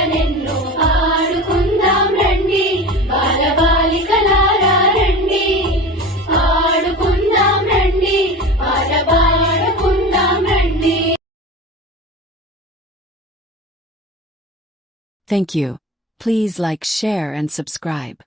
ఆటలెన్నో ఆడుకుందాం రండి బాలబాలికలారా రండి ఆడుకుందాం రండి ఆటపాడుకుందాం రండి. Thank you. Please like, share and subscribe.